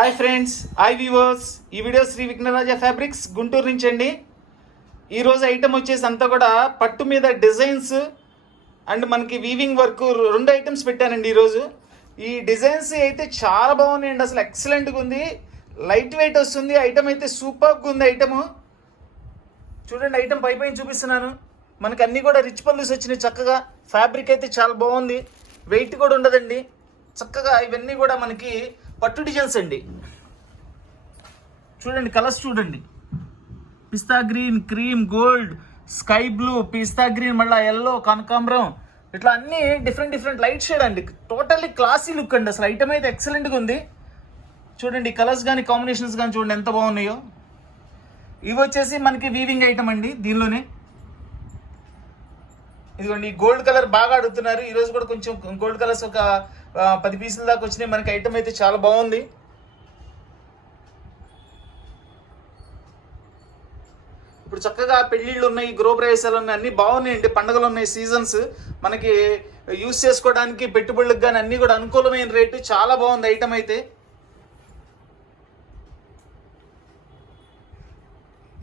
Hi friends, hi viewers. ఈ video Shri Vighnaraja fabrics Guntur నుంచి అండి. ఈరోజు ఐటమ్ వచ్చేసి అంతా కూడా పట్టు మీద డిజైన్స్ అండ్ మనకి వీవింగ్ వర్క్ రెండు ఐటమ్స్ పెట్టానండి ఈరోజు. ఈ డిజైన్స్ అయితే చాలా బాగున్నాయండి, అసలు ఎక్సలెంట్గా ఉంది. లైట్ వెయిట్ వస్తుంది. ఐటమ్ అయితే సూపర్గా ఉంది. ఐటము చూడండి, ఐటమ్ పైన చూపిస్తున్నాను. మనకి అన్నీ కూడా రిచ్ పల్లూస్ వచ్చినాయి చక్కగా. ఫ్యాబ్రిక్ అయితే చాలా బాగుంది, వెయిట్ కూడా ఉండదండి. చక్కగా ఇవన్నీ కూడా మనకి పట్టు డిజైన్స్ అండి. చూడండి కలర్స్ చూడండి, pista green, cream, gold, sky blue, pista green, మళ్ళీ ఎల్లో, కనకాంబరం, ఇట్లా అన్ని డిఫరెంట్ లైట్ షేడ్ అండి. టోటల్లీ క్లాసీ లుక్ అండి. అసలు ఐటమ్ అయితే ఎక్సలెంట్గా ఉంది. చూడండి కలర్స్ కానీ కాంబినేషన్స్ కానీ చూడండి ఎంత బాగున్నాయో. ఇవి వచ్చేసి మనకి వీవింగ్ ఐటమ్ అండి. దీనిలోనే ఇదిగోండి గోల్డ్ కలర్ బాగా అడుగుతున్నారు. ఈరోజు కూడా కొంచెం గోల్డ్ కలర్స్ ఒక 10 పీసుల దాకా వచ్చినాయి. మనకి ఐటమ్ అయితే చాలా బాగుంది. ఇప్పుడు చక్కగా పెళ్ళిళ్ళు ఉన్నాయి, గృహప్రవేశాలు ఉన్నాయి, అన్నీ బాగున్నాయండి. పండుగలు ఉన్నాయి, సీజన్స్ మనకి యూస్ చేసుకోవడానికి, పెట్టుబడులకు కానీ అన్నీ కూడా అనుకూలమైన రేటు. చాలా బాగుంది ఐటమ్ అయితే.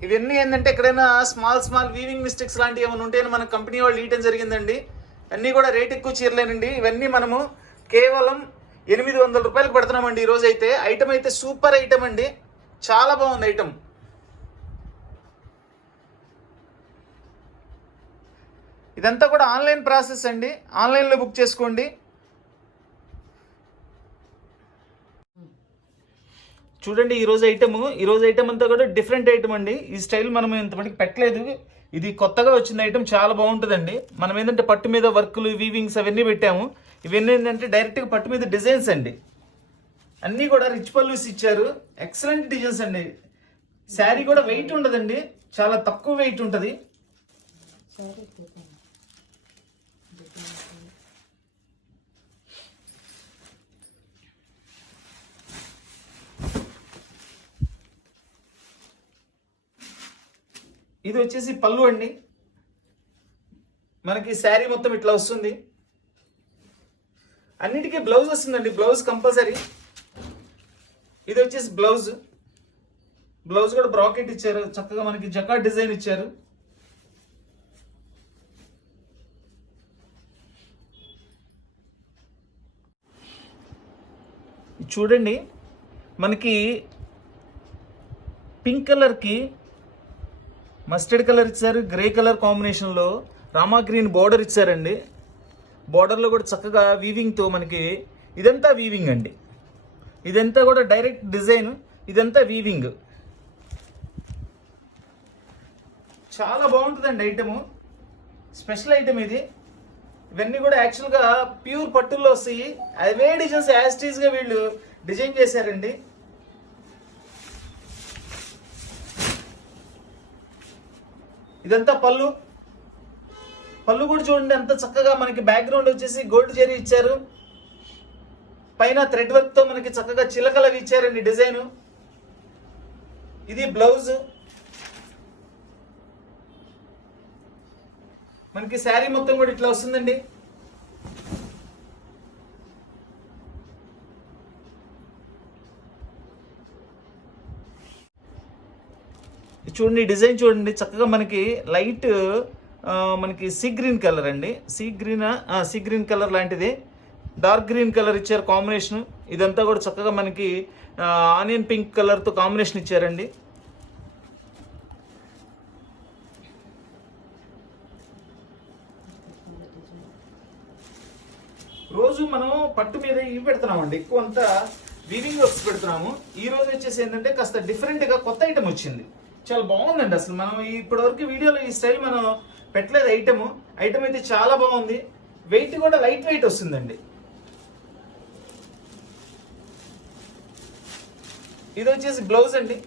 ఇవన్నీ ఏంటంటే ఎక్కడైనా స్మాల్ వీవింగ్ మిస్టేక్స్ లాంటివి ఏమైనా ఉంటేనే మన కంపెనీ వాళ్ళు ఇవ్వడం జరిగిందండి. అన్నీ కూడా రేట్ ఎక్కువ చీరలేనండి. ఇవన్నీ మనము కేవలం 800 రూపాయలకు పెడుతున్నామండి ఈరోజు అయితే. ఐటమ్ అయితే సూపర్ ఐటమ్ అండి, చాలా బాగుంది ఐటమ్. ఇదంతా కూడా ఆన్లైన్ ప్రాసెస్ అండి, ఆన్లైన్లో బుక్ చేసుకోండి. చూడండి ఈరోజు ఐటమ్ అంతా కూడా డిఫరెంట్ ఐటమ్ అండి. ఈ స్టైల్ మనం ఇంతమందికి పెట్టలేదు, ఇది కొత్తగా వచ్చిన ఐటమ్. చాలా బాగుంటుందండి. మనం ఏంటంటే పట్టు మీద వర్కులు, వీవింగ్స్ అవన్నీ పెట్టాము. ఇవన్నీ ఏంటంటే డైరెక్ట్గా పట్టు మీద డిజైన్స్ అండి. అన్నీ కూడా రిచ్ పల్లూస్ ఇచ్చారు. ఎక్సలెంట్ డిజైన్స్ అండి. శారీ కూడా వెయిట్ ఉండదండి, చాలా తక్కువ వెయిట్ ఉంటుంది. ఇది వచ్చేసి పళ్ళు అండి. మనకి శారీ మొత్తం ఇట్లా వస్తుంది. అన్నిటికీ బ్లౌజ్ వస్తుందండి, బ్లౌజ్ కంపల్సరీ. ఇది వచ్చేసి బ్లౌజ్ కూడా బ్రాకెట్ ఇచ్చారు. చక్కగా మనకి జకార్డ్ డిజైన్ ఇచ్చారు. చూడండి మనకి పింక్ కలర్కి మస్టర్డ్ కలర్ ఇచ్చారు, గ్రే కలర్ కాంబినేషన్లో రామా గ్రీన్ బోర్డర్ ఇచ్చారండి. బోర్డర్లో కూడా చక్కగా వీవింగ్తో మనకి ఇదంతా వీవింగ్ అండి. ఇదంతా కూడా డైరెక్ట్ డిజైన్, ఇదంతా వీవింగ్. చాలా బాగుంటుందండి ఐటము, స్పెషల్ ఐటమ్ ఇది. ఇవన్నీ కూడా యాక్చువల్గా ప్యూర్ పట్టుల్లో వస్తాయి. అవే డిజైన్స్ యాస్టీస్గా వీళ్ళు డిజైన్ చేశారండి. ఇదంతా పళ్ళు కూడా చూడండి ఎంత చక్కగా మనకి బ్యాక్గ్రౌండ్ వచ్చేసి గోల్డ్ జరీ ఇచ్చారు. పైన థ్రెడ్ వర్క్ తో మనకి చక్కగా చిలకలవి ఇచ్చారండి డిజైన్. ఇది బ్లౌజ్. మనకి శారీ మొత్తం కూడా ఇట్లా వస్తుందండి. చూడండి డిజైన్ చూడండి చక్కగా మనకి లైట్ మనకి సీ గ్రీన్ కలర్ అండి. సీ గ్రీన్ కలర్ లాంటిది డార్క్ గ్రీన్ కలర్ ఇచ్చారు కాంబినేషన్. ఇదంతా కూడా చక్కగా మనకి ఆనియన్ పింక్ కలర్తో కాంబినేషన్ ఇచ్చారండి. రోజు మనం పట్టు మీద ఇవి పెడుతున్నామండి, ఎక్కువ అంతా వీవింగ్ వర్క్స్ పెడుతున్నాము. ఈ రోజు వచ్చేసి ఏంటంటే కాస్త డిఫరెంట్గా కొత్త ఐటమ్ వచ్చింది. చాలా బాగుందండి. అసలు మనం ఇప్పటివరకు వీడియోలో ఈ స్టైల్ మనం పెట్టలేదు. ఐటమ్ అయితే చాలా బాగుంది. వెయిట్ కూడా లైట్ వెయిట్ వస్తుందండి. ఇది వచ్చేసి బ్లౌజ్ అండి.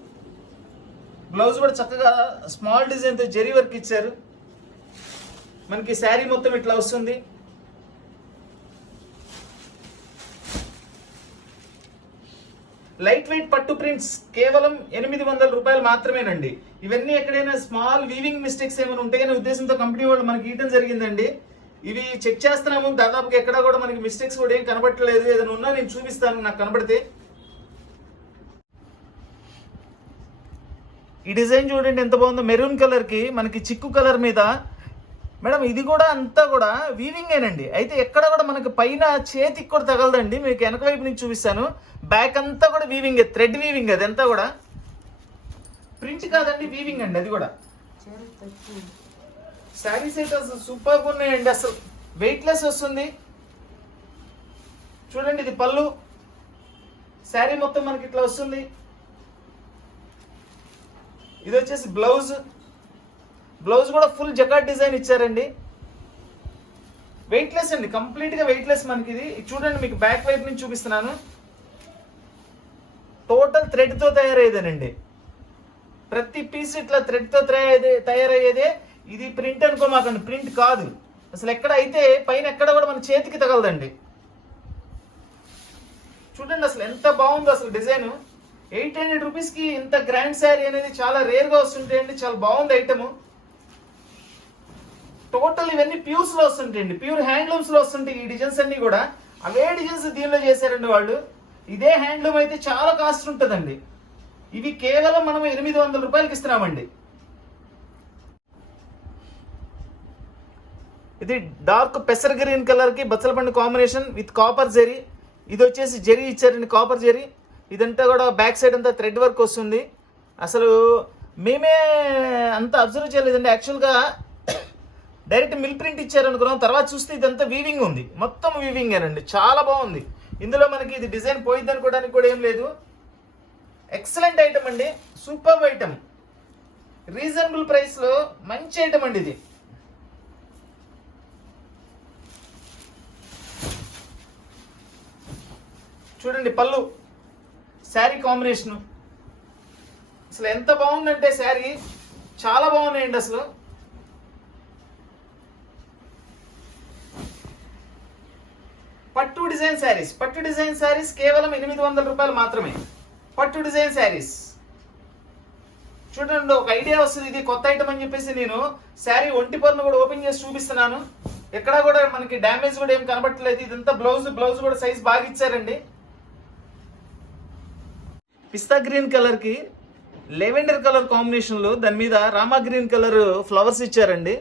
బ్లౌజ్ కూడా చక్కగా స్మాల్ డిజైన్తో జరీ వర్క్ ఇచ్చారు. మనకి శారీ మొత్తం ఇట్లా వస్తుంది. లైట్ వెయిట్ పట్టు ప్రింట్స్ కేవలం 800 రూపాయలు మాత్రమేనండి. ఇవన్నీ ఎక్కడైనా స్మాల్ వీవింగ్ మిస్టేక్స్ ఏమైనా ఉంటాయనే ఉద్దేశంతో కంపెనీ వాళ్ళు మనకి ఇవ్వడం జరిగిందండి. ఇవి చెక్ చేస్తున్నాము, దాదాపుగా ఎక్కడా కూడా మనకి మిస్టేక్స్ కూడా ఏం కనబడట్లేదు. ఏదైనా ఉన్నా నేను చూపిస్తాను నాకు కనబడితే. ఈ డిజైన్ చూడండి ఎంత బాగుందో, మెరూన్ కలర్కి మనకి చిక్కు కలర్ మీద. మేడం ఇది కూడా అంతా కూడా వీవింగేనండి. అయితే ఎక్కడ కూడా మనకి పైన చేతికి కూడా తగలదండి. మీకు వెనక వైపు నుంచి చూపిస్తాను. బ్యాక్ అంతా కూడా వీవింగే, థ్రెడ్ వీవింగ్. అది అంతా కూడా ప్రింట్ కాదండి, వీవింగ్ అండి. అది కూడా శారీస్ అయితే అసలు సూపర్గా ఉన్నాయండి. అసలు వెయిట్లెస్ వస్తుంది. చూడండి ఇది పళ్ళు, శారీ మొత్తం మనకి ఇట్లా వస్తుంది. ఇది వచ్చేసి బ్లౌజ్. బ్లౌజ్ కూడా ఫుల్ జకాట్ డిజైన్ ఇచ్చారండి. వెయిట్లెస్ అండి, కంప్లీట్గా వెయిట్లెస్ మనకి ఇది. చూడండి మీకు బ్యాక్ వైపు నుంచి చూపిస్తున్నాను. టోటల్ థ్రెడ్తో తయారయ్యేదేనండి. ప్రతి పీస్ ఇట్లా థ్రెడ్తో తయారయ్యేదే. ఇది ప్రింట్ అనుకోమాకండి, ప్రింట్ కాదు అసలు. ఎక్కడ అయితే పైన ఎక్కడ కూడా మన చేతికి తగలదండి. చూడండి అసలు ఎంత బాగుందో అసలు డిజైన్. 800 రూపీస్కి ఇంత గ్రాండ్ శారీ అనేది చాలా రేర్గా వస్తుంటాయండి. చాలా బాగుంది ఐటమ్. టోటల్ ఇవన్నీ ప్యూర్స్లో వస్తుంటాయండి, ప్యూర్ హ్యాండ్లూమ్స్లో వస్తుంటాయి ఈ డిజైన్స్ అన్నీ కూడా. అవే డిజైన్స్ దీనిలో చేశారండి వాళ్ళు. ఇదే హ్యాండ్లూమ్ అయితే చాలా కాస్ట్ ఉంటుందండి. ఇవి కేవలం మనం 800 రూపాయలకి ఇస్తున్నామండి. ఇది డార్క్ పెసర్ గ్రీన్ కలర్కి బచ్చలపండు కాంబినేషన్ విత్ కాపర్ జెరీ. ఇది వచ్చేసి జెరీ ఇచ్చారండి, కాపర్ జెరీ. ఇదంతా కూడా బ్యాక్ సైడ్ అంతా థ్రెడ్ వర్క్ వస్తుంది. అసలు మేమే అంత అబ్జర్వ్ చేయలేదండి. యాక్చువల్గా డైరెక్ట్ మిల్ ప్రింట్ ఇచ్చారనుకున్నాం, తర్వాత చూస్తే ఇదంతా వీవింగ్ ఉంది. మొత్తం వీవింగేనండి, చాలా బాగుంది. ఇందులో మనకి ఇది డిజైన్ పోయింది అనుకోవడానికి కూడా ఏం లేదు. ఎక్సలెంట్ ఐటమ్ అండి, సూపర్ ఐటమ్. రీజనబుల్ ప్రైస్లో మంచి ఐటమ్ అండి ఇది. చూడండి పళ్ళు, శారీ కాంబినేషను అసలు ఎంత బాగుందంటే శారీ చాలా బాగున్నాయండి అసలు. పట్టు డిజైన్ శారీస్, పట్టు డిజైన్ శారీస్ కేవలం 800 రూపాయలు మాత్రమే. పట్టు డిజైన్ శారీస్ చూడండి, ఒక ఐడియా వస్తుంది. ఇది కొత్త ఐటమ్ అని చెప్పేసి నేను శారీ ఒంటి పొరను కూడా ఓపెన్ చేసి చూపిస్తున్నాను. ఎక్కడా కూడా మనకి డ్యామేజ్ కూడా ఏం కనబట్టలేదు. ఇదంతా బ్లౌజ్, బ్లౌజ్ కూడా సైజ్ బాగా ఇచ్చారండి. పిస్తా గ్రీన్ కలర్కి లెవెండర్ కలర్ కాంబినేషన్లో దాని మీద రామా గ్రీన్ కలర్ ఫ్లవర్స్ ఇచ్చారండి.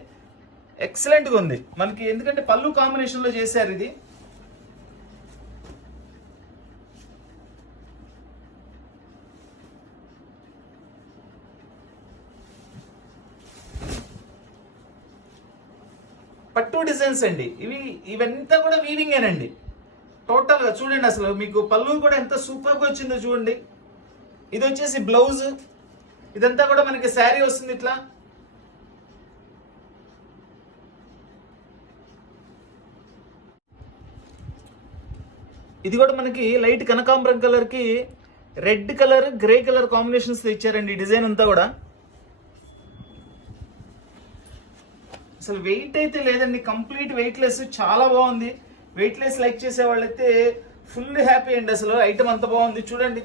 ఎక్సలెంట్గా ఉంది మనకి, ఎందుకంటే పళ్ళు కాంబినేషన్లో చేశారు ఇది. పట్టు డిజైన్స్ అండి ఇవంతా కూడా వీవింగేనండి. టోటల్గా చూడండి అసలు మీకు పళ్ళు కూడా ఎంత సూపర్గా వచ్చిందో చూడండి. ఇది వచ్చేసి బ్లౌజ్. ఇదంతా కూడా మనకి శారీ వస్తుంది ఇట్లా. ఇది కూడా మనకి లైట్ కనకాంబరం కలర్కి red colour, grey colour combinations ఇచ్చారండి ఈ డిజైన్ అంతా కూడా. అసలు వెయిట్ అయితే లేదండి, కంప్లీట్ వెయిట్లెస్, చాలా బాగుంది. వెయిట్లెస్ లైక్ చేసే వాళ్ళైతే ఫుల్ హ్యాపీ అండి. అసలు ఐటమ్ అంత బాగుంది చూడండి.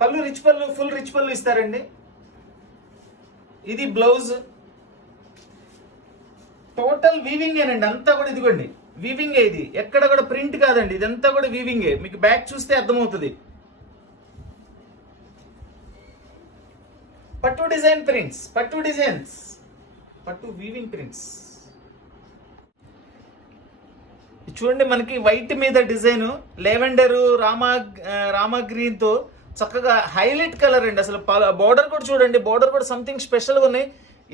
పళ్ళు రిచ్ పళ్ళు, ఫుల్ రిచ్ పళ్ళు ఇస్తారండి. ఇది బ్లౌజ్. టోటల్ వీవింగేనండి అంతా కూడా. ఇదిగోండి వీవింగే, ఇది ఎక్కడ కూడా ప్రింట్ కాదండి, ఇదంతా కూడా వీవింగే. మీకు బ్యాక్ చూస్తే అర్థమవుతుంది. పట్టు డిజైన్ ప్రింట్స్, పట్టు డిజైన్స్, పట్టు వీవింగ్ ప్రింట్స్. చూడండి మనకి వైట్ మీద డిజైన్, లెవెండరు, రామా గ్రీన్తో చక్కగా హైలైట్ కలర్ అండి. అసలు బోర్డర్ కూడా చూడండి, బోర్డర్ కూడా సంథింగ్ స్పెషల్గా ఉన్నాయి.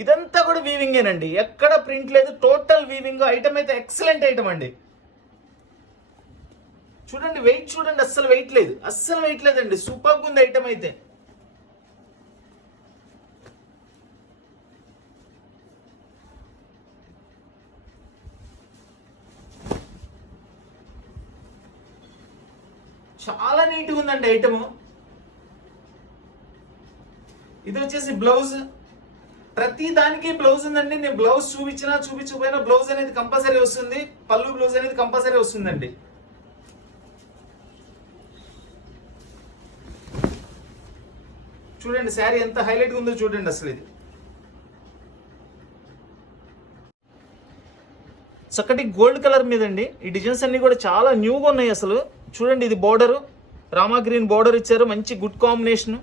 ఇదంతా కూడా వీవింగేనండి, ఎక్కడ ప్రింట్ లేదు, టోటల్ వీవింగ్. ఐటమ్ అయితే ఎక్సలెంట్ ఐటమ్ అండి. చూడండి వెయిట్ చూడండి, అస్సలు వెయిట్ లేదు, అస్సలు వెయిట్ లేదండి. సూపర్గా ఉంది ఐటమ్ అయితే. చాలా నీట్గా ఉందండి ఐటమ్. ఇది వచ్చేసి బ్లౌజ్. ప్రతి దానికి బ్లౌజ్ ఉందండి. నేను బ్లౌజ్ చూపించకపోయినా బ్లౌజ్ అనేది కంపల్సరీ వస్తుంది. పళ్ళు బ్లౌజ్ అనేది కంపల్సరీ వస్తుందండి. చూడండి శారీ ఎంత హైలైట్గా ఉందో చూడండి. అసలు ఇది చక్కటి గోల్డ్ కలర్ మీద అండి. ఈ డిజైన్స్ అన్ని కూడా చాలా న్యూగా ఉన్నాయి అసలు. చూడండి, ఇది బోర్డరు రామా గ్రీన్ బోర్డర్ ఇచ్చారు, మంచి గుడ్ కాంబినేషన్.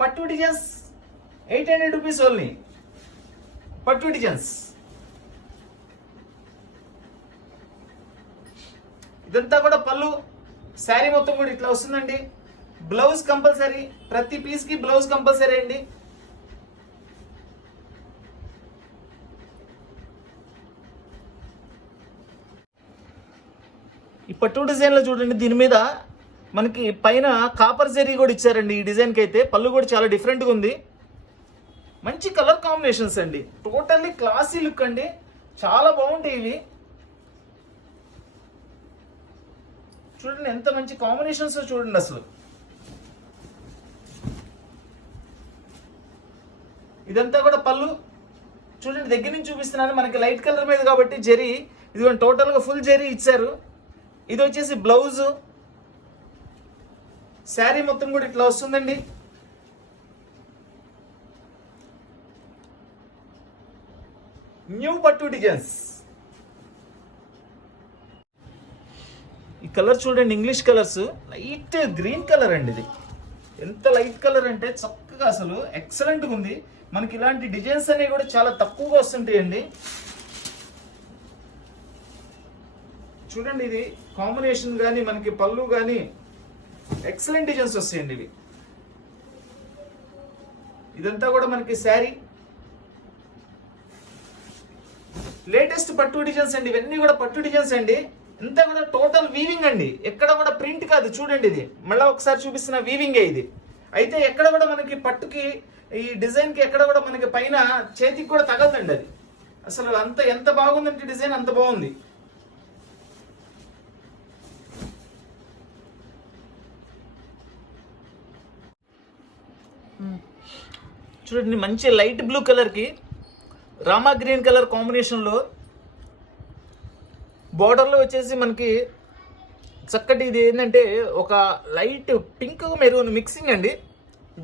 పట్టు డిజైన్స్ 800 రూపీస్ ఓన్లీ. పట్టు డిజైన్స్ ఇదంతా కూడా పళ్ళు. శారీ మొత్తం కూడా ఇట్లా వస్తుందండి. బ్లౌజ్ కంపల్సరీ, ప్రతి పీస్ కి బ్లౌజ్ కంపల్సరీ అండి. ఈ పట్టు డిజైన్లో చూడండి, దీని మీద మనకి పైన కాపర్ జరీ కూడా ఇచ్చారండి. ఈ డిజైన్కి అయితే పళ్ళు కూడా చాలా డిఫరెంట్గా ఉంది. మంచి కలర్ కాంబినేషన్స్ అండి, టోటల్లీ క్లాసీ లుక్ అండి, చాలా బాగుంటాయి ఇవి. చూడండి ఎంత మంచి కాంబినేషన్స్ చూడండి అసలు. ఇదంతా కూడా పళ్ళు. చూడండి దగ్గర నుంచి చూపిస్తున్నాను, మనకి లైట్ కలర్ మీద కాబట్టి జరీ, ఇది టోటల్గా ఫుల్ జరీ ఇచ్చారు. ఇది వచ్చేసి బ్లౌజ్. శారీ మొత్తం కూడా ఇట్లా వస్తుందండి. న్యూ పట్టు డిజైన్స్. ఈ కలర్ చూడండి, English colours, light green colour అండి. ఇది ఎంత లైట్ కలర్ అంటే చక్కగా అసలు ఎక్సలెంట్గా ఉంది. మనకి ఇలాంటి డిజైన్స్ అనేవి కూడా చాలా తక్కువగా వస్తుంటాయండి. చూడండి, ఇది కాంబినేషన్ కానీ మనకి పళ్ళు కానీ ఎక్సలెంట్ డిజైన్స్ వస్తాయండి ఇవి. ఇదంతా కూడా మనకి శారీ. లేటెస్ట్ పట్టు డిజైన్స్ అండి, ఇవన్నీ కూడా పట్టు డిజైన్స్ అండి. ఇంత కూడా టోటల్ వీవింగ్ అండి, ఎక్కడ కూడా ప్రింట్ కాదు. చూడండి, ఇది మళ్ళీ ఒకసారి చూపిస్తున్న వీవింగే ఇది. అయితే ఎక్కడ కూడా మనకి పట్టుకి ఈ డిజైన్కి ఎక్కడ కూడా మనకి పైన చేతికి కూడా తగలదండి అది. అసలు అంత ఎంత బాగుందంటే డిజైన్ అంత బాగుంది. చూడండి, మంచి లైట్ బ్లూ కలర్కి రామా గ్రీన్ కలర్ కాంబినేషన్లో బార్డర్లో వచ్చేసి మనకి చక్కటి ఇది ఏంటంటే ఒక లైట్ పింక్ మెరూన్ మిక్సింగ్ అండి.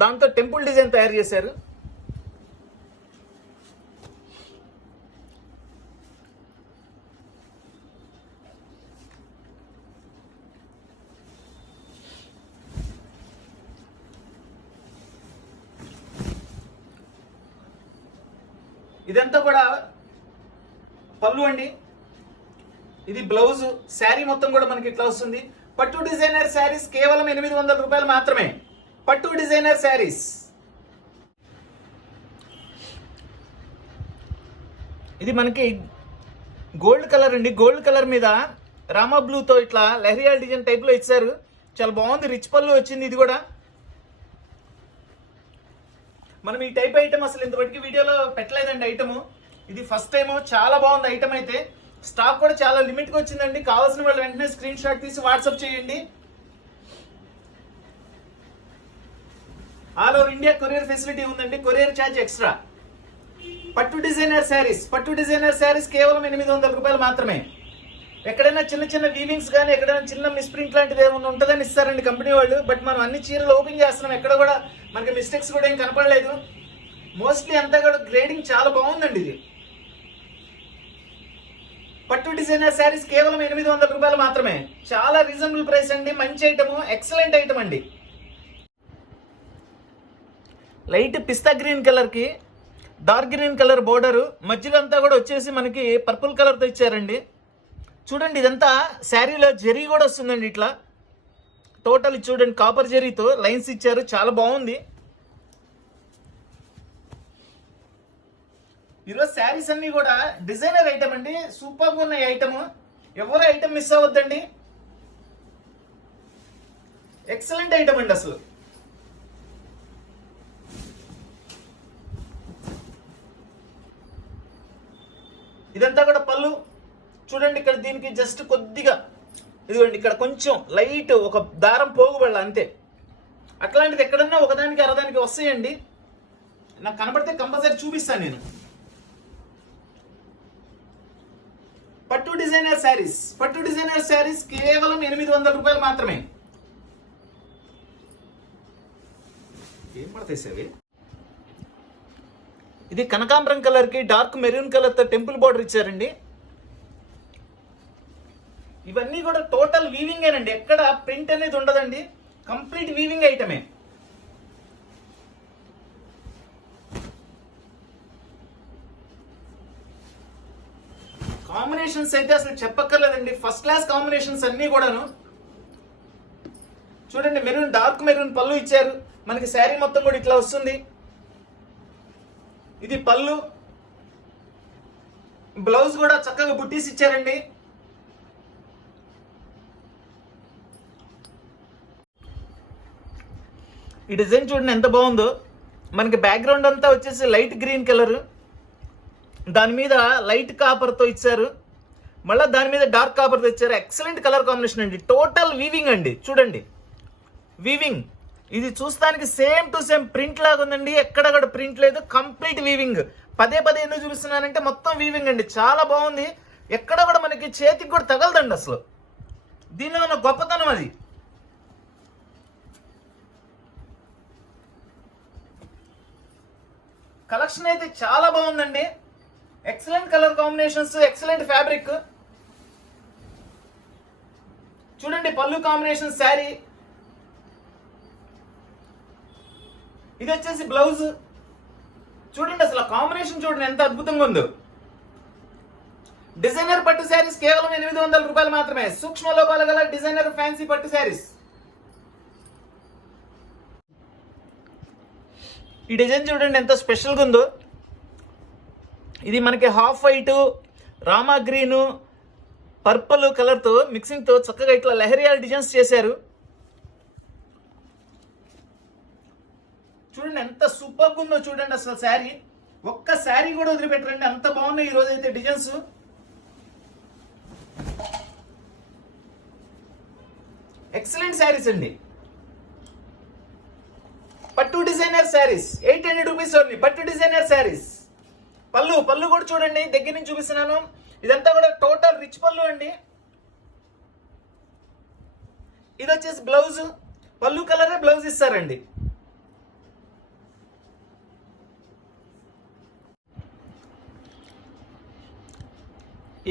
దాంతో టెంపుల్ డిజైన్ తయారు చేశారు. ఇదంతా కూడా పళ్ళు అండి. ఇది బ్లౌజ్. శారీ మొత్తం కూడా మనకి ఇట్లా వస్తుంది. పట్టు డిజైనర్ శారీస్ కేవలం 800 రూపాయలు మాత్రమే. పట్టు డిజైనర్ శారీస్. ఇది మనకి గోల్డ్ కలర్ అండి. గోల్డ్ కలర్ మీద రామా బ్లూతో ఇట్లా లెహరియాల్ డిజైన్ టైప్లో ఇచ్చారు. చాలా బాగుంది. రిచ్ పళ్ళు వచ్చింది. ఇది కూడా మనం ఈ టైప్ ఐటమ్ అసలు ఇంతవరకు వీడియోలో పెట్టలేదండి. ఐటమ్ ఇది ఫస్ట్ టైం. చాలా బాగుంది ఐటమ్. అయితే స్టాక్ కూడా చాలా లిమిట్గా వచ్చిందండి. కావాల్సిన వాళ్ళు వెంటనే స్క్రీన్ షాట్ తీసి వాట్సాప్ చేయండి. All over India courier facility ఉందండి. Courier charge extra. పట్టు డిజైనర్ శారీస్. పట్టు డిజైనర్ శారీస్ కేవలం 800 రూపాయలు మాత్రమే. ఎక్కడైనా చిన్న చిన్న వీవింగ్స్ కానీ ఎక్కడైనా చిన్న మిస్ప్రింట్ లాంటిది ఏమైనా ఉంటుందని ఇస్తారండి కంపెనీ వాళ్ళు. బట్ మనం అన్ని చీరలు ఓపెన్ చేస్తున్నాం, ఎక్కడ కూడా మనకి మిస్టేక్స్ కూడా ఏం కనపడలేదు. మోస్ట్లీ అంతా కూడా గ్రేడింగ్ చాలా బాగుందండి. ఇది పట్టు డిజైనర్ శారీస్ కేవలం 800 రూపాయలు మాత్రమే. చాలా రీజనబుల్ ప్రైస్ అండి. మంచి ఐటమ్, ఎక్సలెంట్ ఐటమ్ అండి. లైట్ పిస్తా గ్రీన్ కలర్కి డార్క్ గ్రీన్ కలర్ బోర్డరు, మధ్యలో అంతా కూడా వచ్చేసి మనకి పర్పుల్ కలర్తో ఇచ్చారండి. చూడండి, ఇదంతా శారీలో జరీ కూడా వస్తుందండి. ఇట్లా టోటల్ చూడండి, కాపర్ జరీతో లైన్స్ ఇచ్చారు. చాలా బాగుంది. ఈరోజు శారీస్ అన్ని కూడా డిజైనర్ ఐటమ్ అండి. సూపర్గా ఉన్న ఐటమ్. ఎవరు ఐటమ్ మిస్ అవ్వద్దండి. ఎక్సలెంట్ ఐటమ్ అండి అసలు. ఇదంతా కూడా పళ్ళు. చూడండి, ఇక్కడ దీనికి జస్ట్ కొద్దిగా ఇదిగోండి, ఇక్కడ కొంచెం లైట్ ఒక దారం పోగుబడాలి అంతే. అట్లాంటిది ఎక్కడన్నా ఒకదానికి అరదానికి వస్తాయండి. నాకు కనబడితే కంపల్సరీ చూపిస్తాను నేను. పట్టు డిజైనర్ శారీస్. పట్టు డిజైనర్ శారీస్ కేవలం 800 రూపాయలు మాత్రమే. ఏం పడతాయి సార్? ఇది కనకాంబరం కలర్కి డార్క్ మెరూన్ కలర్తో టెంపుల్ బార్డర్ ఇచ్చారండి. ఇవన్నీ కూడా టోటల్ వీవింగేనండి, ఎక్కడ ప్రింట్ అనేది ఉండదండి, కంప్లీట్ వీవింగ్ ఐటమే. కాంబినేషన్స్ అయితే అసలు చెప్పక్కర్లేదండి, ఫస్ట్ క్లాస్ కాంబినేషన్స్ అన్నీ కూడాను. చూడండి, మెరూన్ డార్క్ మెరూన్ పళ్ళు ఇచ్చారు మనకి, శారీ మొత్తం కూడా ఇట్లా వస్తుంది. ఇది పళ్ళు, బ్లౌజ్ కూడా చక్కగా బుట్టీస్ ఇచ్చారండి. ఈ డిజైన్ చూడండి ఎంత బాగుందో. మనకి బ్యాక్గ్రౌండ్ అంతా వచ్చేసి లైట్ గ్రీన్ కలర్, దాని మీద లైట్ కాపర్తో ఇచ్చారు, మళ్ళీ దాని మీద డార్క్ కాపర్తో ఇచ్చారు. ఎక్సలెంట్ కలర్ కాంబినేషన్ అండి, టోటల్ వీవింగ్ అండి. చూడండి వీవింగ్, ఇది చూస్తానికి సేమ్ టు సేమ్ ప్రింట్ లాగా ఉందండి, ఎక్కడ ప్రింట్ లేదు, కంప్లీట్ వీవింగ్. పదే ఎందుకు చూపిస్తున్నానంటే మొత్తం వీవింగ్ అండి, చాలా బాగుంది. ఎక్కడ కూడా మనకి చేతికి కూడా తగలదండి అసలు, దీనిలో ఉన్న గొప్పతనం అది. కలెక్షన్ అయితే చాలా బాగుందండి, excellent colour combinations, excellent fabric. చూడండి పళ్ళు కాంబినేషన్ శారీ, ఇది వచ్చేసి బ్లౌజ్. చూడండి అసలు కాంబినేషన్ చూడండి ఎంత అద్భుతంగా ఉందో. డిజైనర్ పట్టు శారీస్ కేవలం 800 రూపాయలు మాత్రమే, సూక్ష్మ లోపాలు గల డిజైనర్ ఫ్యాన్సీ పట్టు శారీస్. ఈ డిజైన్ చూడండి ఎంత స్పెషల్గా ఉందో. ఇది మనకి half white, Rama green, purple కలర్తో మిక్సింగ్తో చక్కగా ఇట్లా లెహరియాల్ డిజైన్స్ చేశారు. చూడండి ఎంత సూపర్గా ఉందో చూడండి అసలు శారీ, ఒక్క శారీ కూడా వదిలిపెట్టరండి, అంత బాగున్నాయి ఈ రోజు అయితే డిజైన్స్. ఎక్సలెంట్ శారీస్ అండి, పట్టు డిజైనర్ శారీస్ 800 రూపీస్ ఓన్లీ. పట్టు డిజైనర్ శారీస్. పళ్ళు కూడా చూడండి, దగ్గర నుంచి చూపిస్తున్నాను. ఇదంతా కూడా టోటల్ రిచ్ పళ్ళు అండి. ఇది వచ్చేసి బ్లౌజ్, పళ్ళు కలరే బ్లౌజ్ ఇస్తారండి.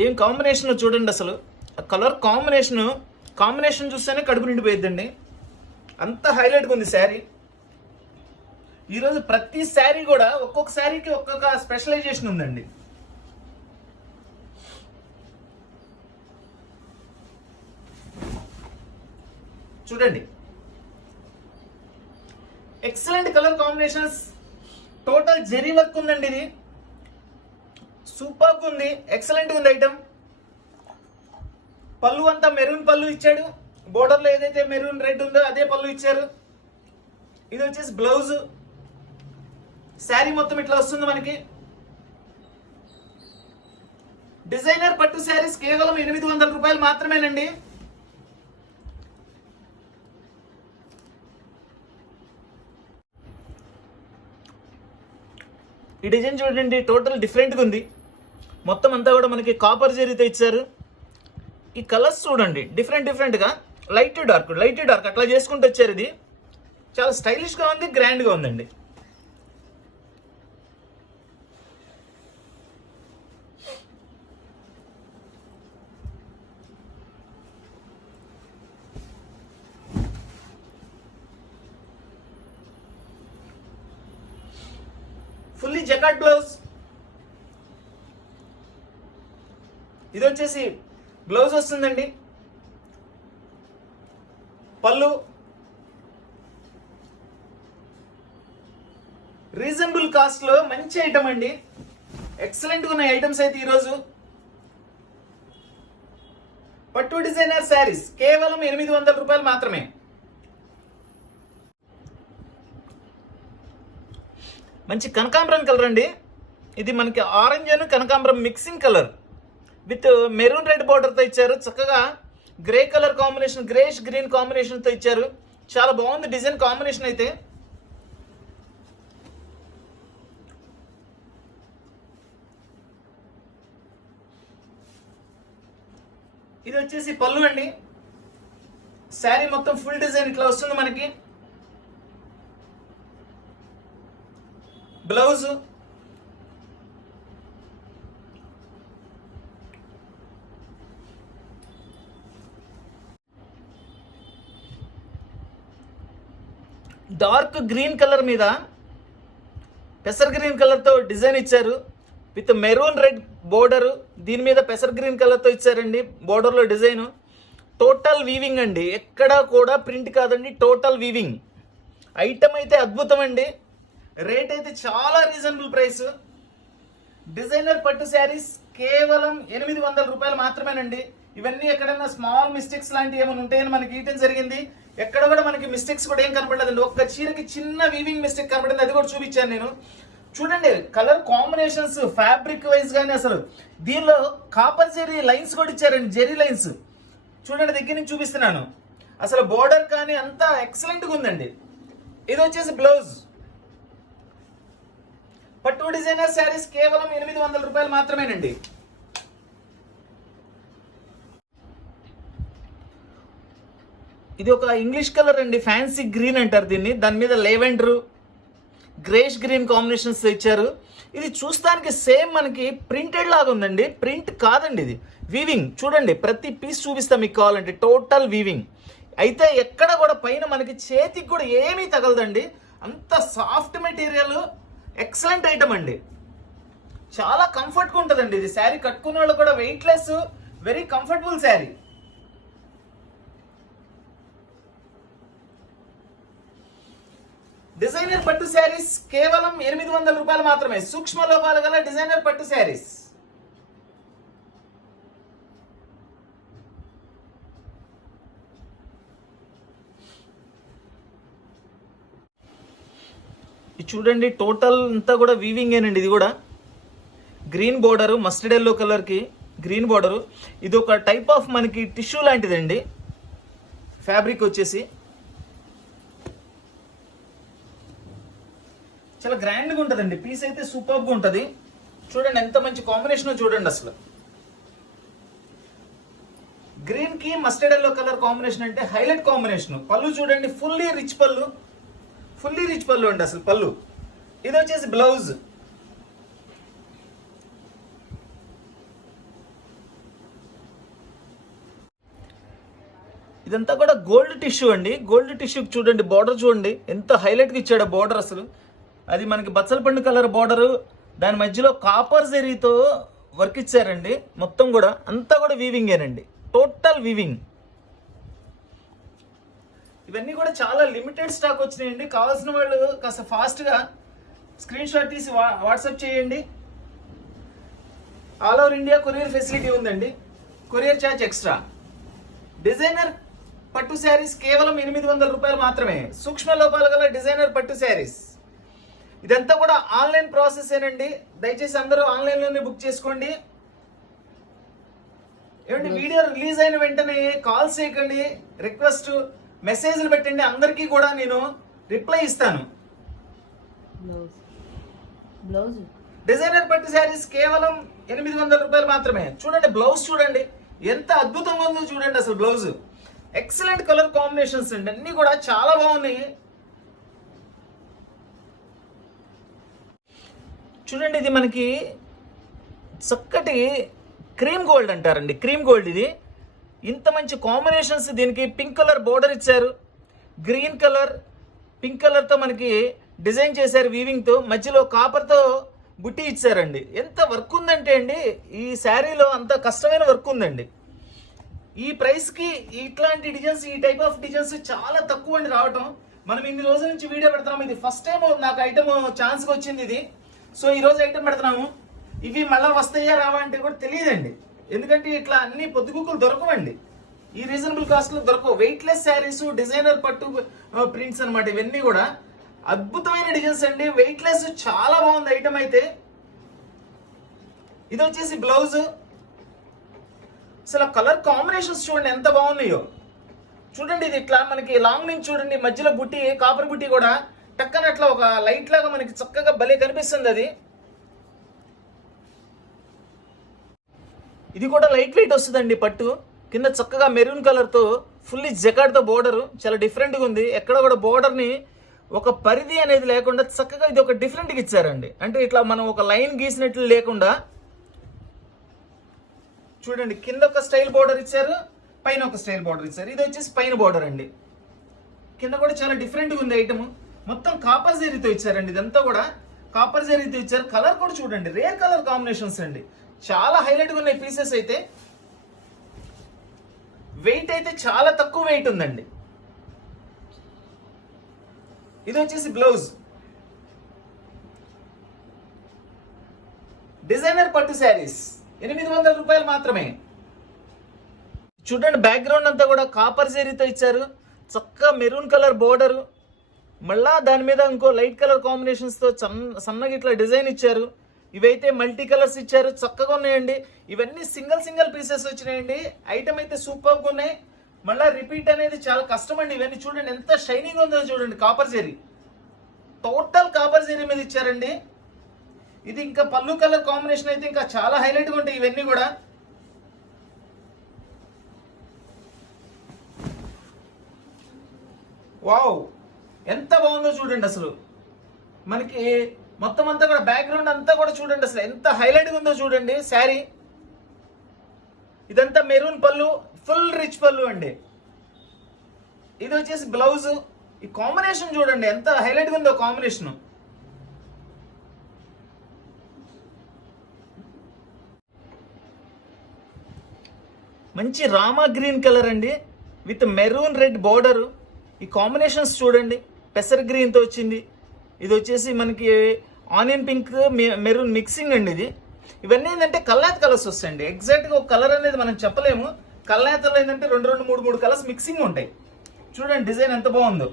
ఏం కాంబినేషన్ చూడండి అసలు, కలర్ కాంబినేషన్ చూస్తేనే కడుపు నిండిపోయిద్దండి, అంత హైలైట్గా ఉంది శారీ. ఈరోజు ప్రతి శారీ కూడా ఒక్కొక్క శారీకి ఒక్కొక్క స్పెషలైజేషన్ ఉందండి. చూడండి excellent colour combinations, total zari work ఉందండి, ఇది సూపర్గా ఉంది, ఎక్సలెంట్ ఉంది ఐటమ్. పళ్ళు అంతా మెరూన్ పళ్ళు ఇచ్చాడు, బోర్డర్లో ఏదైతే మెరూన్ రెడ్ ఉందో అదే పళ్ళు ఇచ్చారు. ఇది వచ్చేసి బ్లౌజ్, శారీ మొత్తం ఇట్లా వస్తుంది మనకి. డిజైనర్ పట్టు శారీస్ కేవలం 800 రూపాయలు మాత్రమేనండి. ఈ డిజైన్ చూడండి టోటల్ డిఫరెంట్గా ఉంది, మొత్తం అంతా కూడా మనకి కాపర్ జరీతో ఇచ్చారు. ఈ కలర్స్ చూడండి డిఫరెంట్గా, లైట్ డార్క్ అట్లా చేసుకుంటూ వచ్చారు. ఇది చాలా స్టైలిష్గా ఉంది, గ్రాండ్గా ఉందండి. ఫుల్లీ జకాట్ బ్లౌజ్, ఇది వచ్చేసి బ్లౌజ్ వస్తుందండి. పళ్ళు రీజనబుల్ కాస్ట్ లో మంచి ఐటమ్ అండి, ఎక్సలెంట్ గా ఉన్నాయి ఐటమ్స్ అయితే ఈరోజు. పట్టు డిజైనర్ శారీస్ కేవలం 800 రూపాయలు మాత్రమే. మంచి కనకాంబరం కలర్ అండి, ఇది మనకి ఆరెంజ్ అని కనకాంబరం mixing colour with maroon red బార్డర్తో ఇచ్చారు. చక్కగా grey colour combination, greyish green కాంబినేషన్తో ఇచ్చారు. చాలా బాగుంది డిజైన్ కాంబినేషన్ అయితే. ఇది వచ్చేసి పళ్ళు అండి, శారీ మొత్తం ఫుల్ డిజైన్ ఇట్లా వస్తుంది మనకి. బ్లౌజ్ డార్క్ గ్రీన్ కలర్ మీద పెసర్ గ్రీన్ కలర్తో డిజైన్ ఇచ్చారు విత్ మెరూన్ రెడ్ బోర్డర్. దీని మీద పెసర్ గ్రీన్ కలర్తో ఇచ్చారండి బోర్డర్లో డిజైన్. టోటల్ వీవింగ్ అండి, ఎక్కడా కూడా ప్రింట్ కాదండి, టోటల్ వీవింగ్. ఐటమ్ అయితే అద్భుతం అండి. రేట్ అయితే చాలా రీజనబుల్ ప్రైస్. డిజైనర్ పట్టు శారీస్ కేవలం 800 రూపాయలు మాత్రమేనండి. ఇవన్నీ ఎక్కడైనా స్మాల్ మిస్టేక్స్ లాంటివి ఏమైనా ఉంటాయని మనకి ఇయటం జరిగింది. ఎక్కడ కూడా మనకి మిస్టేక్స్ కూడా ఏం కనపడలేదండి. ఒక్క చీరకి చిన్న వీవింగ్ మిస్టేక్ కనపడింది, అది కూడా చూపించాను నేను. చూడండి కలర్ కాంబినేషన్స్ ఫ్యాబ్రిక్ వైజ్ కానీ అసలు దీనిలో కాపర్ జెరీ లైన్స్ కూడా ఇచ్చారండి, జెరీ లైన్స్. చూడండి దగ్గర నుంచి చూపిస్తున్నాను. అసలు బోర్డర్ కానీ అంతా ఎక్సలెంట్గా ఉందండి. ఇది వచ్చేసి బ్లౌజ్. పట్టు డిజైనర్ శారీస్ కేవలం 800 రూపాయలు మాత్రమేనండి. ఇది ఒక ఇంగ్లీష్ కలర్ అండి, ఫ్యాన్సీ గ్రీన్ అంటారు దీన్ని. దాని మీద లెవెండర్ గ్రేష్ గ్రీన్ కాంబినేషన్స్ ఇచ్చారు. ఇది చూస్తానికి సేమ్ మనకి ప్రింటెడ్ లాగా ఉందండి, ప్రింట్ కాదండి, ఇది వీవింగ్. చూడండి ప్రతి పీస్ చూపిస్తా మీకు కావాలంటే, టోటల్ వీవింగ్. అయితే ఎక్కడ కూడా పైన మనకి చేతికి కూడా ఏమీ తగలదండి, అంత సాఫ్ట్ మెటీరియల్, ఎక్సలెంట్ ఐటమ్ అండి. చాలా కంఫర్ట్గా ఉంటుందండి ఇది. శారీ కట్టుకున్న వాళ్ళు కూడా weightless, very comfortable sari. Designer పట్టు శారీస్ కేవలం 800 రూపాయలు మాత్రమే. సూక్ష్మ లోపాలు గల డిజైనర్ పట్టు శారీస్. ఇది చూడండి టోటల్ అంతా కూడా వీవింగ్ ఏనండి. ఇది కూడా గ్రీన్ బోర్డరు, మస్టర్డ్ ఎల్లో కలర్కి గ్రీన్ బోర్డరు. ఇది ఒక టైప్ ఆఫ్ మనకి టిష్యూ లాంటిదండి. ఫ్యాబ్రిక్ వచ్చేసి చాలా గ్రాండ్గా ఉంటుందండి. పీస్ అయితే సూపర్గా ఉంటుంది. చూడండి ఎంత మంచి కాంబినేషన్ చూడండి. అసలు గ్రీన్ కి మస్టర్డ్ ఎల్లో కలర్ కాంబినేషన్ అంటే హైలైట్ కాంబినేషన్. పళ్ళు చూడండి ఫుల్లీ రిచ్ పళ్ళు, ఫుల్లీ రిచ్ పళ్ళు అండి అసలు పళ్ళు. ఇది వచ్చేసి బ్లౌజ్. ఇదంతా కూడా గోల్డ్ టిష్యూ అండి. గోల్డ్ టిష్యూ చూడండి, బార్డర్ చూడండి ఎంత హైలైట్గా ఇచ్చాడు బార్డర్. అసలు అది మనకి బచ్చల పండు కలర్ బార్డరు, దాని మధ్యలో కాపర్ జెరీతో వర్క్ ఇచ్చారండి. మొత్తం కూడా అంతా కూడా వీవింగేనండి, టోటల్ వీవింగ్. ఇవన్నీ కూడా చాలా లిమిటెడ్ స్టాక్ వచ్చినాయండి. కావాల్సిన వాళ్ళు కాస్త ఫాస్ట్గా స్క్రీన్ షాట్ తీసి వాట్సాప్ చేయండి. All over India courier facility ఉందండి, కొరియర్ ఛార్జ్ ఎక్స్ట్రా. డిజైనర్ పట్టు శారీస్ కేవలం 800 రూపాయలు మాత్రమే. సూక్ష్మ లోపాలు గల డిజైనర్ పట్టు శారీస్. ఇదంతా కూడా ఆన్లైన్ ప్రాసెస్ ఏనండి. దయచేసి అందరూ ఆన్లైన్లోనే బుక్ చేసుకోండి. ఏమంటే వీడియో రిలీజ్ అయిన వెంటనే కాల్స్ చేయకండి, రిక్వెస్ట్ మెసేజ్లు పెట్టండి. అందరికీ కూడా నేను రిప్లై ఇస్తాను. డిజైనర్ పట్టు శారీస్ కేవలం 800 రూపాయలు మాత్రమే. చూడండి బ్లౌజ్ చూడండి ఎంత అద్భుతంగా ఉందో చూడండి. అసలు బ్లౌజ్ ఎక్సలెంట్ కలర్ కాంబినేషన్స్ అండి, అన్ని కూడా చాలా బాగున్నాయి. చూడండి ఇది మనకి చక్కటి క్రీమ్ గోల్డ్ అంటారండి, క్రీమ్ గోల్డ్. ఇది ఇంత మంచి కాంబినేషన్స్. దీనికి పింక్ కలర్ బోర్డర్ ఇచ్చారు, గ్రీన్ కలర్ పింక్ కలర్తో మనకి డిజైన్ చేశారు వీవింగ్తో. మధ్యలో కాపర్తో బుట్టి ఇచ్చారండి. ఎంత వర్క్ ఉందంటే అండి ఈ శారీలో అంత కష్టమైన వర్క్ ఉందండి. ఈ ప్రైస్కి ఇట్లాంటి డిజైన్స్, ఈ టైప్ ఆఫ్ డిజైన్స్ చాలా తక్కువ అండి రావటం. మనం ఇన్ని రోజుల నుంచి వీడియో పెడుతున్నాము. ఇది ఫస్ట్ టైం నాకు ఐటమ్ ఛాన్స్గా వచ్చింది ఇది. సో ఈరోజు ఐటమ్ పెడుతున్నాము. ఇవి మళ్ళీ వస్తాయా రావా అంటే కూడా తెలియదండి. ఎందుకంటే ఇట్లా అన్ని పొద్దుగుక్కులు దొరకవండి, ఈ రీజనబుల్ కాస్ట్లో దొరకవు. వెయిట్లెస్ శారీస్, డిజైనర్ పట్టు ప్రింట్స్ అనమాట. ఇవన్నీ కూడా అద్భుతమైన డిజైన్స్ అండి, వెయిట్లెస్, చాలా బాగుంది ఐటమ్ అయితే. ఇది వచ్చేసి బ్లౌజ్. అసలు కలర్ కాంబినేషన్స్ చూడండి ఎంత బాగున్నాయో. చూడండి ఇది ఇట్లా మనకి లాంగ్ నుంచి చూడండి, మధ్యలో బుట్టి, కాపర్ బుట్టి కూడా టక్కన అట్లా ఒక లైట్ లాగా మనకి చక్కగా భలే కనిపిస్తుంది అది. ఇది కూడా లైట్ వెయిట్ వస్తుందండి పట్టు. కింద చక్కగా మెరూన్ కలర్తో ఫుల్లీ జకాడ్తో బోర్డరు చాలా డిఫరెంట్గా ఉంది. ఎక్కడ కూడా బోర్డర్ని ఒక పరిధి అనేది లేకుండా చక్కగా ఇది ఒక డిఫరెంట్గా ఇచ్చారండి. అంటే ఇట్లా మనం ఒక లైన్ గీసినట్లు లేకుండా చూడండి కింద ఒక స్టైల్ బోర్డర్ ఇచ్చారు, పైన ఒక స్టైల్ బోర్డర్ ఇచ్చారు. ఇది వచ్చేసి పైన బోర్డర్ అండి. కింద కూడా చాలా డిఫరెంట్గా ఉంది ఐటమ్. మొత్తం కాపర్ జరీతో ఇచ్చారండి. ఇదంతా కూడా కాపర్ జరీతో ఇచ్చారు. కలర్ కూడా చూడండి, రేర్ కలర్ కాంబినేషన్స్ అండి, చాలా హైలైట్గా ఉన్నాయి పీసెస్ అయితే. వెయిట్ అయితే చాలా తక్కువ వెయిట్ ఉందండి. ఇది వచ్చేసి బ్లౌజ్, డిజైనర్ పట్టు శారీస్ 800 రూపాయలు మాత్రమే. చూడండి బ్యాక్గ్రౌండ్ అంతా కూడా కాపర్ జరీతో ఇచ్చారు. చక్కగా మెరూన్ కలర్ బోర్డర్, మళ్ళా దాని మీద ఇంకో లైట్ కలర్ కాంబినేషన్స్తో సన్నగా ఇట్లా డిజైన్ ఇచ్చారు. ఇవైతే మల్టీ కలర్స్ ఇచ్చారు, చక్కగా ఉన్నాయండి. ఇవన్నీ సింగిల్ పీసెస్ వచ్చినాయండి. ఐటమ్ అయితే సూపర్గా ఉన్నాయి. మళ్ళీ రిపీట్ అనేది చాలా కష్టం అండి. ఇవన్నీ చూడండి ఎంత షైనింగ్ ఉందో చూడండి. Copper zari, total copper zari మీద ఇచ్చారండి. ఇది ఇంకా పళ్ళు కలర్ కాంబినేషన్ అయితే ఇంకా చాలా హైలైట్గా ఉంటాయి ఇవన్నీ కూడా. వావ్, ఎంత బాగుందో చూడండి. అసలు మనకి మొత్తం అంతా కూడా బ్యాక్గ్రౌండ్ అంతా కూడా చూడండి, అసలు ఎంత హైలైట్గా ఉందో చూడండి శారీ. ఇదంతా మెరూన్ పళ్ళు, ఫుల్ రిచ్ పళ్ళు అండి. ఇది వచ్చేసి బ్లౌజ్. ఈ కాంబినేషన్ చూడండి ఎంత హైలైట్గా ఉందో కాంబినేషన్. మంచి రామా గ్రీన్ కలర్ అండి, విత్ మెరూన్ రెడ్ బోర్డర్. ఈ కాంబినేషన్స్ చూడండి, పెసర్ గ్రీన్తో వచ్చింది. ఇది వచ్చేసి మనకి ఆనియన్ పింక్ మెరూన్ మిక్సింగ్ అండి ఇది. ఇవన్నీ ఏంటంటే కల్లాత కలర్స్ వస్తాయండి. ఎగ్జాక్ట్గా ఒక కలర్ అనేది మనం చెప్పలేము. కల్లాతలో ఏంటంటే 2 కలర్స్ మిక్సింగ్ ఉంటాయి. చూడండి డిజైన్ ఎంత బాగుందో.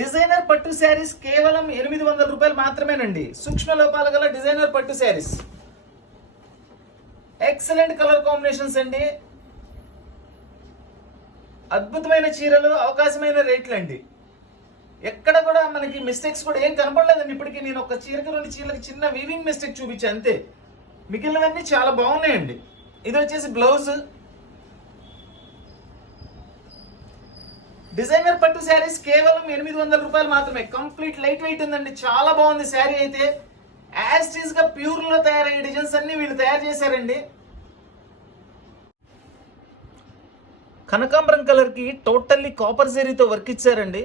డిజైనర్ పట్టు శారీస్ కేవలం 800 రూపాయలు మాత్రమేనండి. సూక్ష్మ లోపాల గల డిజైనర్ పట్టు శారీస్, ఎక్సలెంట్ కలర్ కాంబినేషన్స్ అండి. అద్భుతమైన చీరలు, అవకాశమైన రేట్లు అండి. ఎక్కడ కూడా మనకి మిస్టేక్స్ కూడా ఏం కనపడలేదండి. ఇప్పటికీ నేను ఒక చీరకి 2 చీరలకి చిన్న వీవింగ్ మిస్టేక్ చూపించాను అంతే. మిగిలినవన్నీ చాలా బాగున్నాయండి. ఇది వచ్చేసి బ్లౌజ్. డిజైనర్ పట్టు శారీస్ కేవలం 800 రూపాయలు మాత్రమే. కంప్లీట్ లైట్ వెయిట్ ఉందండి, చాలా బాగుంది శారీ అయితే. యాజ్ టీజ్ గా ప్యూర్ లో తయారయ్యే డిజైన్స్ అన్ని వీళ్ళు తయారు చేశారండి. కనకాంబరం కలర్ కి టోటల్లీ కాపర్ జరీతో వర్క్ ఇచ్చారండి.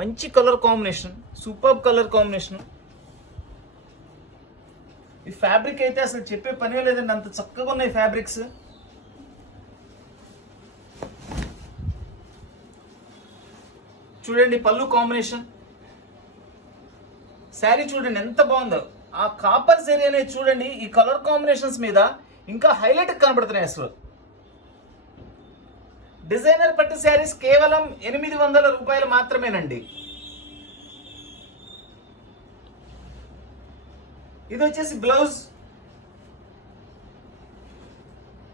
మంచి colour combination, super colour combination. ఈ ఫ్యాబ్రిక్ అయితే అసలు చెప్పే పనే లేదండి, అంత చక్కగా ఉన్నాయి ఫ్యాబ్రిక్స్. చూడండి పళ్ళు కాంబినేషన్, శారీ చూడండి ఎంత బాగుందో. ఆ కాపర్ జరీ అనేది చూడండి ఈ కలర్ కాంబినేషన్స్ మీద ఇంకా హైలైట్ కనబడుతున్నాయి అసలు. డిజైనర్ పట్టు శారీస్ కేవలం 800 రూపాయలు మాత్రమేనండి. ఇది వచ్చేసి బ్లౌజ్.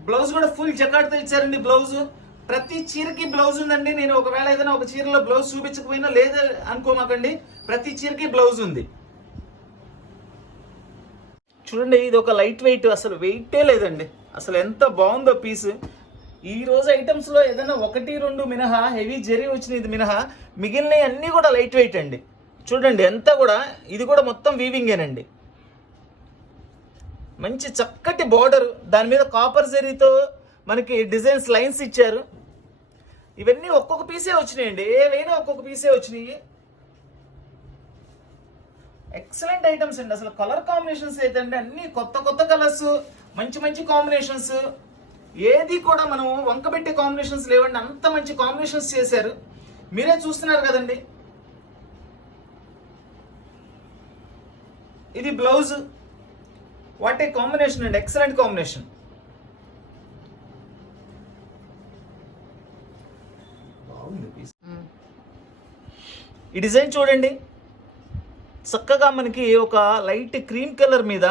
బ్లౌజ్ కూడా ఫుల్ జకాడ్తో ఇచ్చారండి. బ్లౌజ్ ప్రతి చీరకి బ్లౌజ్ ఉందండి. నేను ఒకవేళ ఏదైనా ఒక చీరలో బ్లౌజ్ చూపించకపోయినా లేదా అనుకోమాకండి, ప్రతి చీరకి బ్లౌజ్ ఉంది. చూడండి ఇది ఒక లైట్ వెయిట్, అసలు వెయిటే లేదండి. అసలు ఎంత బాగుందో పీస్. ఈ రోజు ఐటమ్స్లో ఏదైనా 1-2 మినహా, హెవీ జరీ వచ్చినది మినహా, మిగిలినవి అన్నీ కూడా లైట్ వెయిట్ అండి. చూడండి ఎంత కూడా, ఇది కూడా మొత్తం వీవింగేనండి. మంచి చక్కటి బార్డర్, దాని మీద కాపర్ జరీతో మనకి డిజైన్స్ లైన్స్ ఇచ్చారు. ఇవన్నీ ఒక్కొక్క పీసే వచ్చినాయండి, ఏవైనా ఒక్కొక్క పీసే వచ్చినాయి. ఎక్సలెంట్ ఐటమ్స్ అండి. అసలు కలర్ కాంబినేషన్స్ అయితే అండి అన్ని కొత్త కలర్స్, మంచి కాంబినేషన్స్. ఏది కూడా మనం వంకబెట్టే కాంబినేషన్స్ లేవండి, అంత మంచి కాంబినేషన్స్ చేశారు. మీరే చూస్తున్నారు కదండి. ఇది బ్లౌజ్. వాట్ ఏ కాంబినేషన్ అండి, ఎక్సలెంట్ కాంబినేషన్. ఈ డిజైన్ చూడండి, చక్కగా మనకి ఒక లైట్ క్రీమ్ కలర్ మీద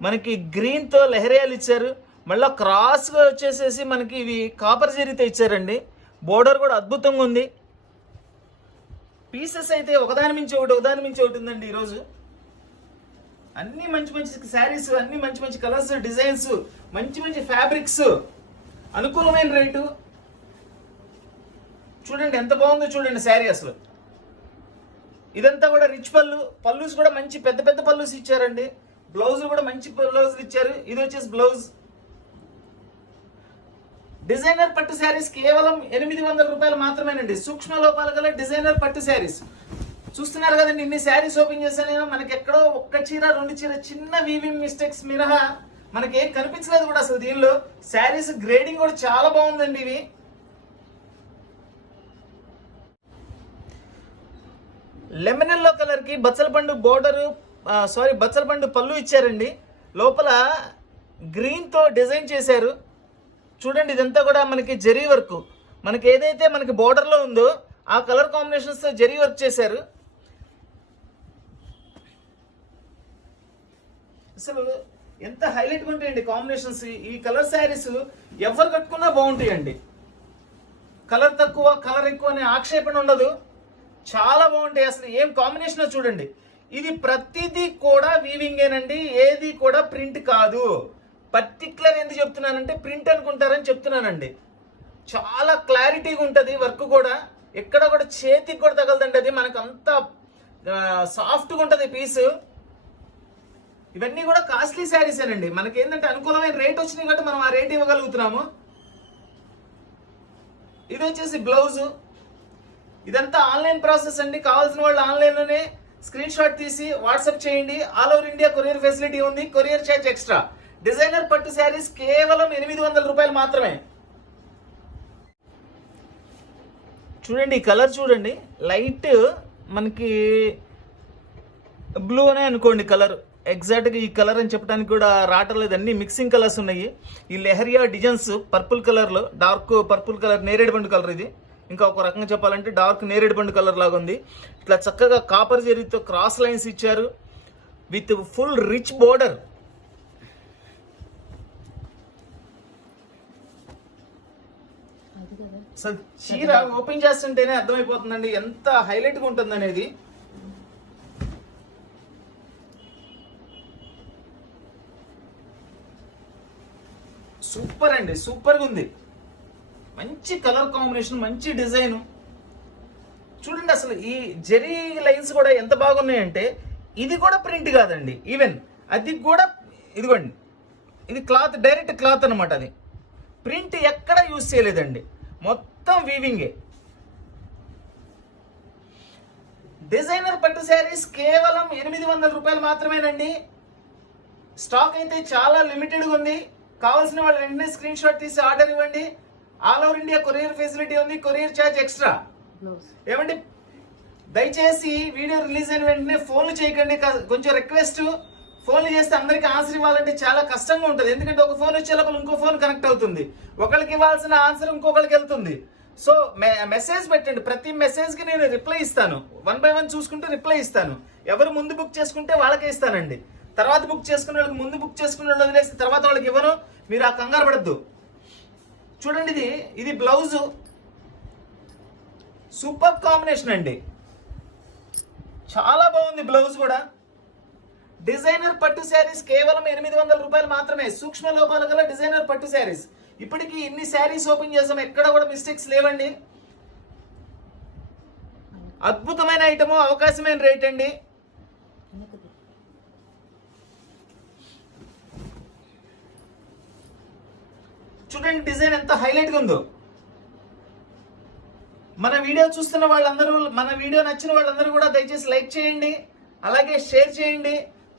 మనకి గ్రీన్తో లెహరియాలు ఇచ్చారు. మళ్ళీ క్రాస్గా వచ్చేసేసి మనకి ఇవి కాపర్ జరీతో ఇచ్చారండి. బోర్డర్ కూడా అద్భుతంగా ఉంది. పీసెస్ అయితే ఒకదాని మించి ఒకటి ఉందండి ఈరోజు. అన్ని మంచి శారీస్, అన్ని మంచి కలర్స్, డిజైన్స్, మంచి ఫ్యాబ్రిక్స్, అనుకూలమైన రేటు. చూడండి ఎంత బాగుందో చూడండి శారీ అసలు. ఇదంతా కూడా రిచ్ పల్లూస్ కూడా మంచి పెద్ద పల్లూస్ ఇచ్చారండి. బ్లౌజులు కూడా మంచి బ్లౌజులు ఇచ్చారు. ఇది వచ్చేసి బ్లౌజ్. డిజైనర్ పట్టు శారీస్ కేవలం 800 రూపాయలు మాత్రమేనండి. సూక్ష్మ లోపాలు గల డిజైనర్ పట్టు శారీస్. చూస్తున్నారు కదండి, ఇన్ని శారీస్ ఓపెన్ చేశాను. మనకి ఎక్కడో ఒక్క చీర 2 చీర చిన్న వీవింగ్ మిస్టేక్స్ మినహా మనకి ఏం కనిపించలేదు కూడా అసలు. దీనిలో శారీస్ గ్రేడింగ్ కూడా చాలా బాగుందండి. ఇవి లెమన్ ఎల్లో కలర్ కి బచ్చలపండు బోర్డర్ బచ్చలపండు పళ్ళు ఇచ్చారండి. లోపల గ్రీన్ తో డిజైన్ చేశారు. చూడండి, ఇదంతా కూడా మనకి జరీ వర్క్. మనకి ఏదైతే మనకి బోర్డర్ లో ఉందో ఆ కలర్ కాంబినేషన్స్ తో జరీ వర్క్ చేశారు. అసలు ఎంత హైలైట్ గా ఉంటాయండి కాంబినేషన్స్. ఈ కలర్ శారీస్ ఎవరు కట్టుకున్నా బాగుంటాయండి. కలర్ తక్కువ కలర్ ఎక్కువ అనే ఆక్షేపణ ఉండదు. చాలా బాగుంటాయి. అసలు ఏం కాంబినేషన్ చూడండి. ఇది ప్రతిదీ కూడా వీవింగేనండి, ఏది కూడా ప్రింట్ కాదు. పర్టికులర్ ఎందుకు చెప్తున్నానంటే ప్రింట్ అనుకుంటారని చెప్తున్నానండి. చాలా క్లారిటీగా ఉంటుంది వర్క్ కూడా. ఎక్కడ కూడా చేతికి కూడా తగలదండి. అది మనకు అంత సాఫ్ట్గా ఉంటుంది పీస్. ఇవన్నీ కూడా కాస్ట్లీ శారీస్ ఏనండి. మనకి ఏంటంటే అనుకూలమైన రేట్ వచ్చినాయి కాబట్టి మనం ఆ రేట్ ఇవ్వగలుగుతున్నాము. ఇది వచ్చేసి బ్లౌజ్. ఇదంతా ఆన్లైన్ ప్రాసెస్ అండి. కావాల్సిన వాళ్ళు ఆన్లైన్లోనే స్క్రీన్ షాట్ తీసి వాట్సాప్ చేయండి. All over India courier facility ఉంది. Courier charge extra. డిజైనర్ పట్టు శారీస్ కేవలం 800 రూపాయలు మాత్రమే. చూడండి, ఈ కలర్ చూడండి. లైట్ మనకి బ్లూ అనే అనుకోండి కలర్. ఎగ్జాక్ట్గా ఈ కలర్ అని చెప్పడానికి కూడా రావట్లేదు. అన్ని మిక్సింగ్ కలర్స్ ఉన్నాయి. ఈ లెహరియా డిజైన్స్ పర్పుల్ కలర్లో, డార్క్ పర్పుల్ కలర్, నేరేడు పండు కలర్. ఇది ఇంకా ఒక రకంగా చెప్పాలంటే డార్క్ నేరేడు పండు కలర్ లాగా ఉంది. ఇట్లా చక్కగా కాపర్ జరీతో క్రాస్ లైన్స్ ఇచ్చారు విత్ ఫుల్ రిచ్ బోర్డర్. అసలు చీర ఓపెన్ చేస్తుంటేనే అర్థమైపోతుందండి ఎంత హైలైట్గా ఉంటుంది అనేది. సూపర్ అండి, సూపర్గా ఉంది. మంచి కలర్ కాంబినేషన్, మంచి డిజైన్. చూడండి అసలు ఈ జెరీ లైన్స్ కూడా ఎంత బాగున్నాయంటే ఇది కూడా ప్రింట్ కాదండి. ఈవెన్ అది కూడా ఇదిగోండి, ఇది క్లాత్, డైరెక్ట్ క్లాత్ అనమాట. అది ప్రింట్ ఎక్కడ యూజ్ చేయలేదండి, మొత్తం వీవింగే. డిజైనర్ పట్టు శారీస్ కేవలం 800 రూపాయలు మాత్రమేనండి. స్టాక్ అయితే చాలా లిమిటెడ్గా ఉంది. కావాల్సిన వాళ్ళు వెంటనే స్క్రీన్ షాట్ తీసి ఆర్డర్ ఇవ్వండి. All over India courier facility ఉంది. Courier charge extra. ఏమండి, దయచేసి వీడియో రిలీజ్ అయిన వెంటనే ఫోన్లు చేయకండి. కొంచెం రిక్వెస్ట్, ఫోన్లు చేస్తే అందరికీ ఆన్సర్ ఇవ్వాలంటే చాలా కష్టంగా ఉంటుంది. ఎందుకంటే ఒక ఫోన్ వచ్చే లోపల ఇంకో ఫోన్ కనెక్ట్ అవుతుంది. ఒకరికి ఇవ్వాల్సిన ఆన్సర్ ఇంకొకరికి వెళ్తుంది. సో మెసేజ్ పెట్టండి. ప్రతి మెసేజ్కి నేను రిప్లై ఇస్తాను. 1 by 1 చూసుకుంటూ రిప్లై ఇస్తాను. ఎవరు ముందు బుక్ చేసుకుంటే వాళ్ళకే ఇస్తానండి. తర్వాత బుక్ చేసుకునే వాళ్ళకి, ముందు బుక్ చేసుకునే వాళ్ళు వదిలేసి తర్వాత వాళ్ళకి ఇవ్వను. మీరు ఆ కంగారు పడద్దు. చూడండి, ఇది బ్లౌజ్. సూపర్ కాంబినేషన్ అండి, చాలా బాగుంది బ్లౌజ్ కూడా. డిజైనర్ పట్టు శారీస్ కేవలం 800 రూపాయలు మాత్రమే. సూక్ష్మ లోపాలు గల డిజైనర్ పట్టు శారీస్. ఇప్పటికీ ఇన్ని శారీస్ ఓపెన్ చేసాం, ఎక్కడ కూడా మిస్టేక్స్ లేవండి. అద్భుతమైన ఐటము, అవకాశమైన రేట్ అండి. చూడండి డిజైన్ ఎంత హైలైట్గా ఉందో. మన వీడియో చూస్తున్న వాళ్ళందరూ, మన వీడియో నచ్చిన వాళ్ళందరూ కూడా దయచేసి లైక్ చేయండి, అలాగే షేర్ చేయండి.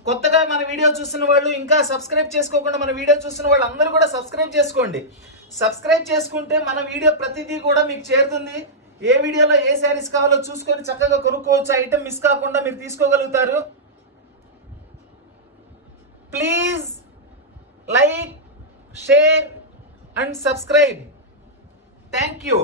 కొత్తగా మన వీడియో చూస్తున్న వాళ్ళు, ఇంకా సబ్స్క్రైబ్ చేసుకోకుండా మన వీడియో చూస్తున్న వాళ్ళు అందరూ కూడా సబ్స్క్రైబ్ చేసుకోండి. సబ్స్క్రైబ్ చేసుకుంటే మన వీడియో ప్రతిదీ కూడా మీకు చేరుతుంది. ఏ వీడియోలో ఏ శారీస్ కావాలో చూసుకొని చక్కగా కొనుక్కోవచ్చు. ఐటమ్ మిస్ కాకుండా మీరు తీసుకోగలుగుతారు. Please like, share and subscribe. Thank you.